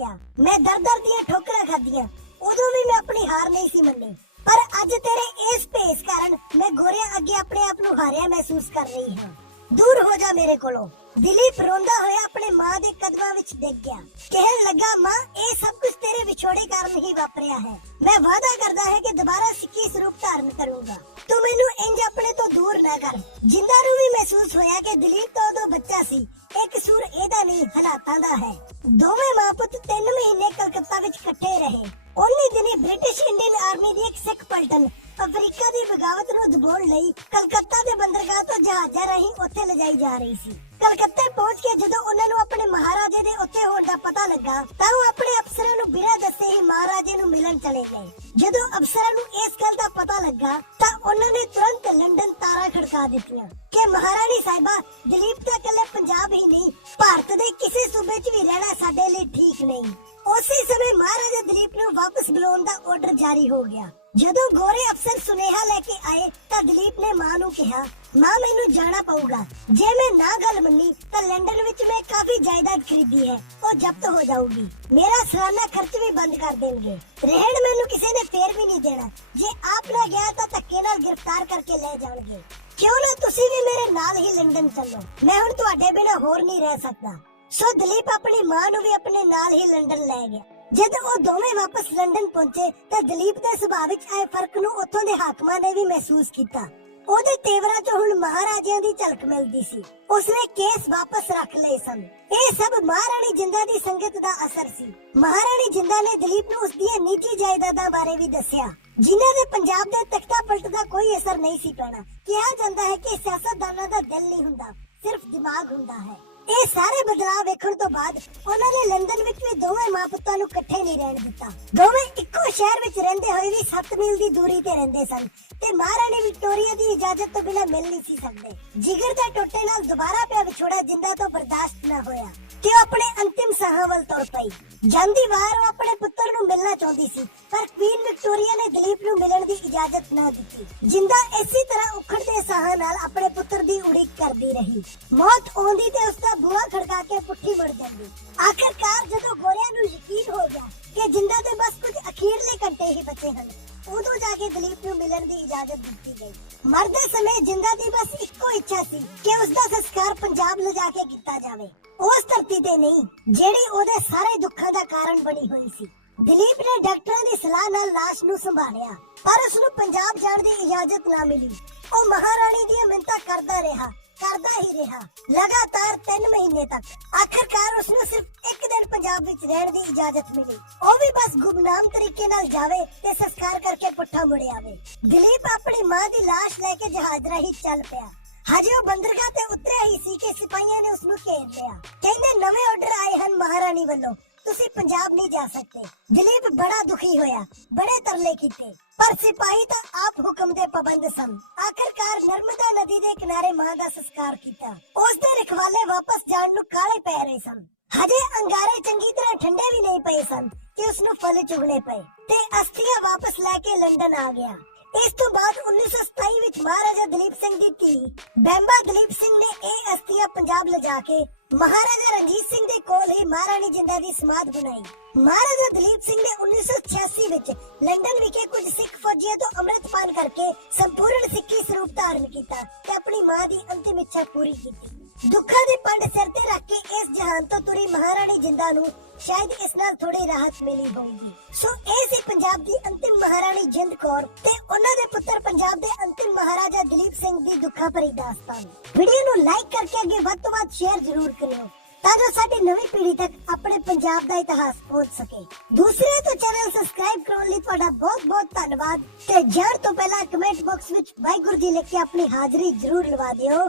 ਗਿਆ ਮੈਂ ਦਰ ਦਰ ਦੀਆਂ ਠੋਕਰਾਂ ਖਾਧੀਆਂ। ਉਦੋਂ ਵੀ ਮੈਂ ਆਪਣੀ ਹਾਰ ਨਹੀਂ ਸੀ ਮੰਨੀ। ਪਰ ਅੱਜ ਤੇਰੇ ਇਸ ਭੇਸ ਕਾਰਨ ਮੈਂ ਗੋਰਿਆਂ ਅੱਗੇ ਆਪਣੇ ਆਪ ਨੂੰ ਹਾਰਿਆ ਮਹਿਸੂਸ ਕਰ ਰਹੀ ਹਾਂ। ਦੂਰ ਹੋ ਜਾ ਮੇਰੇ ਕੋਲੋਂ। ਦਿਲੀਪ ਰੋਂਦਾ ਹੋਇਆ ਆਪਣੇ ਮਾਂ ਦੇ ਕਦਮਾਂ ਵਿੱਚ ਡਿੱਗ ਗਿਆ। ਕਹਿਣ ਲੱਗਾ, ਮਾਂ, ਇਹ ਸਭ ਕੁਝ ਤੇਰੇ ਵਿਛੋੜੇ ਕਾਰਨ ਹੀ ਵਾਪਰਿਆ ਹੈ। ਮੈਂ ਵਾਅਦਾ ਕਰਦਾ ਹੈ ਕਿ ਦੁਬਾਰਾ ਸਿੱਖੀ ਸਰੂਪ ਧਾਰਨ ਕਰੂੰਗਾ। ਤੂੰ ਮੈਨੂੰ ਇੰਜ ਆਪਣੇ ਤੋਂ ਦੂਰ ਨਾ ਕਰ। ਜਿੰਦਾ ਨੂੰ ਵੀ ਮਹਿਸੂਸ ਹੋਇਆ ਕਿ ਦਲੀਪ ਤਾਂ ਉਦੋਂ ਬੱਚਾ ਸੀ। ਇਹ ਕਸੂਰ ਇਹਦਾ ਨਹੀਂ, ਹਾਲਾਤਾਂ ਦਾ ਹੈ। ਦੋਵੇਂ ਮਾਂ ਪੁੱਤ 3 ਮਹੀਨੇ ਕਲਕੱਤਾ ਵਿੱਚ ਇਕੱਠੇ ਰਹੇ। ਉਹਨੇ ਦਿਨੀ ਬ੍ਰਿਟਿਸ਼ ਇੰਡੀਅਨ ਆਰਮੀ ਦੀ ਇੱਕ ਸਿੱਖ ਪਲਟਨ, ਅਫਰੀਕਾ ਦੀ ਬਗਾਵਤ ਨੂੰ ਦਬੋਣ ਲਈ ਕਲਕੱਤਾ ਜਹਾਜ਼ਾਂ ਰਾਹੀਂ ਉੱਥੇ ਲਿਜਾਈ ਜਾ ਰਹੀ ਸੀ। ਕਲਕੱਤੇ ਪਹੁੰਚ ਕੇ ਜਦੋਂ ਉਹਨਾਂ ਨੂੰ ਆਪਣੇ ਮਹਾਰਾਜੇ ਦੇ ਉੱਥੇ ਹੋਣ ਦਾ ਪਤਾ ਲੱਗਾ, ਤਾਂ ਉਹ ਆਪਣੇ ਅਫਸਰਾਂ ਨੂੰ ਬਿਨਾਂ ਦੱਸੇ ਹੀ ਮਹਾਰਾਜੇ ਨੂੰ ਮਿਲਣ ਚਲੇ ਗਏ। ਜਦੋਂ ਅਫਸਰਾਂ ਨੂੰ ਇਸ ਗੱਲ ਦਾ ਪਤਾ ਲੱਗਾ, ਤਾਂ ਉਹਨਾਂ ਨੇ ਤੁਰੰਤ ਲੰਡਨ ਤਾਰਾ ਖੜਕਾ ਦਿੱਤੀਆਂ ਕਿ ਮਹਾਰਾਣੀ ਸਾਹਿਬਾ, ਦਲੀਪ ਦਾ ਇਕੱਲੇ ਪੰਜਾਬ ਹੀ ਨਹੀਂ, ਭਾਰਤ ਦੇ ਕਿਸੇ ਸੂਬੇ 'ਚ ਵੀ ਰਹਿਣਾ ਸਾਡੇ ਲਈ ਠੀਕ ਨਹੀਂ। ਉਸੇ ਸਮੇਂ ਮਹਾਰਾਜਾ ਦਲੀਪ ਨੂੰ ਵਾਪਸ ਬੁਲਾਉਣ ਦਾ ਆਰਡਰ ਜਾਰੀ ਹੋ ਗਿਆ। ਜਦੋਂ ਗੋਰੇ ਅਫਸਰ ਸੁਨੇਹਾ ਲੈ ਕੇ ਆਏ ਤਾਂ ਦਲੀਪ ਨੇ ਮਾਂ ਨੂੰ ਕਿਹਾ, ਮਾਂ, ਮੈਨੂੰ ਜਾਣਾ ਪਊਗਾ। ਜੇ ਮੈਂ ਨਾ ਗੱਲ ਮੰਨੀ ਤਾਂ ਲੰਡਨ ਵਿੱਚ ਮੈਂ ਕਾਫੀ ਜਾਇਦਾਦ ਖਰੀਦੀ ਹੈ। ਉਹ ਜ਼ਬਤ ਹੋ ਜਾਊਗੀ। ਮੇਰਾ ਸਾਲਾਨਾ ਖਰਚ ਵੀ ਬੰਦ ਕਰ ਦੇਣਗੇ। ਰਹਿਣ ਮੈਨੂੰ ਕਿਸੇ ਨੇ ਫੇਰ ਵੀ ਨਹੀਂ ਦੇਣਾ। ਜੇ ਆਪ ਨਾ ਗਿਆ ਤਾਂ ਧੱਕੇ ਨਾਲ ਗ੍ਰਿਫਤਾਰ ਕਰਕੇ ਲੈ ਜਾਣਗੇ। ਕਿਉਂ ਨਾ ਤੁਸੀਂ ਵੀ ਮੇਰੇ ਨਾਲ ਹੀ ਲੰਡਨ ਚੱਲੋ? ਮੈਂ ਹੁਣ ਤੁਹਾਡੇ ਬਿਨਾਂ ਹੋਰ ਨਹੀਂ ਰਹਿ ਸਕਦਾ। ਸੋ ਦਲੀਪ ਆਪਣੀ ਮਾਂ ਨੂੰ ਵੀ ਆਪਣੇ ਨਾਲ ਹੀ ਲੰਡਨ ਲੈ ਗਿਆ। ਜਦ ਉਹ ਦੋਵੇਂ ਵਾਪਸ ਲੰਡਨ ਪਹੁੰਚੇ ਤਾਂ ਦਲੀਪ ਦੇ ਸੁਭਾਅ ਵਿੱਚ ਆਏ ਫ਼ਰਕ ਨੂੰ ਉੱਥੋਂ ਦੇ ਹਾਕਮਾਂ ਨੇ ਵੀ ਮਹਿਸੂਸ ਕੀਤਾ। ਉਹਦੇ ਤੇਵਰਾਂ 'ਚ ਹੁਣ ਮਹਾਰਾਜਿਆਂ ਦੀ ਝਲਕ ਮਿਲਦੀ ਸੀ। ਉਸਨੇ ਕੇਸ ਵਾਪਸ ਰੱਖ ਲਏ ਸਨ। ਇਹ ਸਭ ਮਹਾਰਾਣੀ ਜਿੰਦਾ ਦੀ ਸੰਗਤ ਦਾ ਅਸਰ ਸੀ। ਮਹਾਰਾਣੀ ਜਿੰਦਾ ਨੇ ਦਲੀਪ ਨੂੰ ਉਸ ਦੀਆਂ ਨੀਚੀ ਜਾਇਦਾਦਾਂ ਬਾਰੇ ਵੀ ਦੱਸਿਆ। ਜਿਨ੍ਹਾਂ ਦੇ ਪੰਜਾਬ ਦੇ ਤਖਤਾ ਪਲਟ ਦਾ ਕੋਈ ਅਸਰ ਨਹੀਂ ਸੀ ਪੈਣਾ। ਕਿਹਾ ਜਾਂਦਾ ਹੈ ਕਿ ਸਿਆਸਤਦਾਨਾਂ ਦਾ ਦਿਲ ਨਹੀਂ ਹੁੰਦਾ, ਸਿਰਫ ਦਿਮਾਗ ਹੁੰਦਾ ਹੈ। ਇਹ ਸਾਰੇ ਬਦਲਾਅ ਵੇਖਣ ਤੋਂ ਬਾਅਦ ਉਹਨਾਂ ਨੇ ਲੰਡਨ ਵਿੱਚ ਵੀ ਦੋਵੇਂ ਮਾਂ ਪੁੱਤਾਂ ਨੂੰ ਇਕੱਠੇ ਨਹੀਂ ਰਹਿਣ ਦਿੱਤਾ। ਦੋਵੇਂ ਇੱਕੋ ਸ਼ਹਿਰ ਵਿੱਚ ਰਹਿੰਦੇ ਹੋਏ ਵੀ 7 ਮੀਲ ਦੀ ਦੂਰੀ ਤੇ ਰਹਿੰਦੇ ਸਨ ਤੇ ਮਹਾਰਾਣੀ ਵਿਕਟੋਰੀਆ ਦੀ ਇਜਾਜ਼ਤ ਤੋਂ ਬਿਨਾਂ ਮਿਲ ਨਹੀਂ ਸੀ ਸਕਦੇ। ਜਿਗਰ ਦੇ ਟੋਟੇ ਨਾਲ ਦੁਬਾਰਾ ਪਿਆ ਵਿਛੋੜਾ ਜਿੰਦਾ ਤੋਂ ਬਰਦਾਸ਼ਤ ਨਾ ਹੋਇਆ। ਤੇ ਉਹ ਆਪਣੇ ਅੰਤਿਮ ਸਾਹਾਂ ਵੱਲ ਤੁਰ ਪਈ। ਜਾਂਦੀ ਵਾਰ ਉਹ ਆਪਣੇ ਪੁੱਤਰ ਨੂੰ ਮਿਲਣਾ ਚਾਹੁੰਦੀ ਸੀ, ਪਰ ਕੁਈਨ ਵਿਕਟੋਰੀਆ ਨੇ ਦਲੀਪ ਨੂੰ ਮਿਲਣ ਦੀ ਇਜਾਜ਼ਤ ਨਾ ਦਿੱਤੀ। ਜਿੰਦਾ ਇਸੇ ਤਰ੍ਹਾਂ ਉਖੜਦੇ ਸਾਹਾਂ ਨਾਲ ਆਪਣੇ ਪੁੱਤਰ ਦੀ ਉਡੀਕ ਕਰਦੀ ਰਹੀ। ਮੌਤ ਆਉਂਦੀ ਤੇ ਉਸ ਦਾ ਬੂਹਾ ਖੜਕਾ ਕੇ ਪੁੱਠੀ ਮੁੜ ਜਾਂਦੀ। ਆਖਰਕਾਰ ਜਦੋਂ ਗੋਰਿਆਂ ਨੂੰ ਯਕੀਨ ਹੋ ਗਿਆ ਕਿ ਜਿੰਦਾ ਦੇ ਬਸ ਕੁਝ ਅਖੀਰਲੇ ਘੰਟੇ ਹੀ ਬਚੇ ਹਨ, ਉਦੋਂ ਜਾ ਕੇ ਦਲੀਪ ਨੂੰ ਮਿਲਣ ਦੀ ਇਜਾਜ਼ਤ ਦਿੱਤੀ ਗਈ। ਮਰਦੇ ਸਮੇਂ ਜਿੰਦਾ ਦੀ ਬਸ ਇੱਕੋ ਇੱਛਾ ਸੀ ਕਿ ਉਸ ਦਾ ਸੰਸਕਾਰ ਪੰਜਾਬ ਲਿਜਾ ਕੇ ਕੀਤਾ ਜਾਵੇ। ਉਸ ਧਰਤੀ ਤੇ ਨਹੀਂ, ਜਿਹੜੀ ਉਹਦੇ ਸਾਰੇ ਦੁੱਖਾਂ ਦਾ ਕਾਰਨ ਬਣੀ ਹੋਈ ਸੀ। ਦਲੀਪ ਨੇ ਡਾਕਟਰਾਂ ਦੀ ਸਲਾਹ ਨਾਲ ਲਾਸ਼ ਨੂੰ ਸੰਭਾਲਿਆ, ਪਰ ਉਸ ਨੂੰ ਪੰਜਾਬ ਜਾਣ ਦੀ ਇਜਾਜ਼ਤ ਨਾ ਮਿਲੀ। ਉਹ ਮਹਾਰਾਣੀ ਦੀਆਂ ਮਿੰਤਾਂ ਕਰਦਾ ਰਿਹਾ, ਕਰਦਾ ਹੀ ਰਿਹਾ, ਲਗਾਤਾਰ 3 ਮਹੀਨੇ ਤੱਕ। ਆਖਰਕਾਰ ਉਸ ਨੂੰ ਸਿਰਫ ਇੱਕ ਦਿਨ ਪੰਜਾਬ ਵਿੱਚ ਰਹਿਣ ਦੀ ਇਜਾਜ਼ਤ ਮਿਲੀ। ਉਹ ਵੀ ਬਸ ਗੁਮਨਾਮ ਤਰੀਕੇ ਨਾਲ ਜਾਵੇ ਤੇ ਸੰਸਕਾਰ ਕਰਕੇ ਪੁੱਠਾ ਮੁੜ ਆਵੇ। ਦਲੀਪ ਆਪਣੀ ਮਾਂ ਦੀ ਲਾਸ਼ ਲੈ ਕੇ ਜਹਾਜ਼ ਰਾਹੀਂ ਚੱਲ ਪਿਆ। ਹਜੇ ਉਹ ਬੰਦਰਗਾਹ ਤੇ ਉਤਰਿਆ ਹੀ ਸੀ ਕਿ ਸਿਪਾਹੀਆਂ ਨੇ ਉਸ ਨੂੰ ਘੇਰ ਲਿਆ। ਕਹਿੰਦੇ ਨਵੇਂ ਆਰਡਰ ਆਏ ਹਨ ਮਹਾਰਾਣੀ ਵੱਲੋਂ। ਤੁਸੀਂ ਪੰਜਾਬ ਨਹੀਂ ਜਾ ਸਕਦੇ ਦਲੀਪ ਬੜਾ ਦੁਖੀ ਹੋਇਆ, ਬੜੇ ਤਰਲੇ ਕੀਤੇ। ਪਰ ਸਿਪਾਹੀ ਤਾਂ ਆਪ ਹੁਕਮ ਦੇ ਪਾਬੰਦ ਸਨ। ਆਖਰਕਾਰ ਨਰਮਦਾ ਨਦੀ ਦੇ ਕਿਨਾਰੇ ਮਾਂ ਦਾ ਸੰਸਕਾਰ ਕੀਤਾ। ਉਸ ਦੇ ਰਖਵਾਲੇ ਵਾਪਸ ਜਾਣ ਨੂੰ ਕਾਲੇ ਪੈ ਰਹੇ ਸਨ। ਹਜੇ ਅੰਗਾਰੇ ਚੰਗੀ ਤਰ੍ਹਾਂ ਠੰਡੇ ਵੀ ਨਹੀਂ ਪਏ ਸਨ ਕਿ ਉਸ ਨੂੰ ਫਲ ਚੁਗਣੇ ਪਏ। ਤੇ ਅਸਥੀਆਂ ਵਾਪਸ ਲੈ ਕੇ ਲੰਡਨ ਆ ਗਿਆ। ਇਸ ਤੋਂ ਬਾਅਦ 1927 ਵਿੱਚ ਮਹਾਰਾਜਾ ਦਲੀਪ ਸਿੰਘ ਦੀ ਧੀ ਬੈਂਬਾ ਦਲੀਪ ਸਿੰਘ ਨੇ ਇਹ ਅਸਥੀਆਂ ਪੰਜਾਬ ਲਿਜਾ ਕੇ ਮਹਾਰਾਜਾ ਰਣਜੀਤ ਸਿੰਘ ਦੇ ਕੋਲ ਹੀ ਮਹਾਰਾਣੀ ਜਿੰਦਾ ਦੀ ਸਮਾਧ ਬਣਾਈ। ਮਹਾਰਾਜਾ ਦਲੀਪ ਸਿੰਘ ਨੇ 1986 ਵਿੱਚ ਲੰਡਨ ਵਿਖੇ ਕੁਝ ਸਿੱਖ ਫੌਜੀਆਂ ਤੋਂ ਅੰਮ੍ਰਿਤਪਾਨ ਕਰਕੇ ਸੰਪੂਰਨ ਸਿੱਖੀ ਸਰੂਪ ਧਾਰਨ ਕੀਤਾ ਤੇ ਆਪਣੀ ਮਾਂ ਦੀ ਅੰਤਿਮ ਇੱਛਾ ਪੂਰੀ ਕੀਤੀ। ਦੁੱਖਾਂ ਦੀ ਪੰਡ ਸਿਰ ਤੇ ਰੱਖ ਕੇ ਇਸ ਜਹਾਨ ਤੋਂ ਤੁਰੀ ਮਹਾਰਾਣੀ ਜਿੰਦਾ ਨੂੰ ਸ਼ਾਇਦ ਇਸ ਨਾਲ ਥੋੜੀ ਰਾਹਤ ਮਿਲੀ ਹੋਵੇਗੀ ਸੋ ਇਹ ਸੀ ਪੰਜਾਬ ਦੀ ਅੰਤਿਮ ਮਹਾਰਾਣੀ ਜਿੰਦ ਕੌਰ ਤੇ ਉਹਨਾਂ ਦੇ ਪੁੱਤਰ ਪੰਜਾਬ ਦੇ ਅੰਤਿਮ ਮਹਾਰਾਜਾ ਦਲੀਪ ਸਿੰਘ ਦੀ ਦੁੱਖਾਂ ਭਰੀ ਦਾਸਤਾਨ। ਵੀਡੀਓ ਨੂੰ ਲਾਈਕ ਕਰਕੇ ਅੱਗੇ ਵੱਧ ਤੋਂ ਵੱਧ ਸ਼ੇਅਰ ਜ਼ਰੂਰ ਕਰਿਓ ਤਾਂ ਜੋ ਸਾਡੀ ਨਵੀਂ ਪੀੜ੍ਹੀ ਤੱਕ ਆਪਣੇ ਪੰਜਾਬ ਦਾ ਇਤਿਹਾਸ ਪਹੁੰਚ ਸਕੇ। ਦੂਸਰੇ ਤੋਂ ਚੈਨਲ ਸਬਸਕ੍ਰਾਈਬ ਕਰਨ ਲਈ ਤੁਹਾਡਾ ਬਹੁਤ ਬਹੁਤ ਧੰਨਵਾਦ ਤੇ ਜਾਣ ਤੋਂ ਪਹਿਲਾਂ ਕਮੈਂਟ ਬਾਕਸ ਵਿੱਚ ਵਾਹਿਗੁਰੂ ਜੀ ਲਿਖ ਕੇ ਆਪਣੀ ਹਾਜ਼ਰੀ ਜ਼ਰੂਰ ਲਵਾ ਦਿਓ।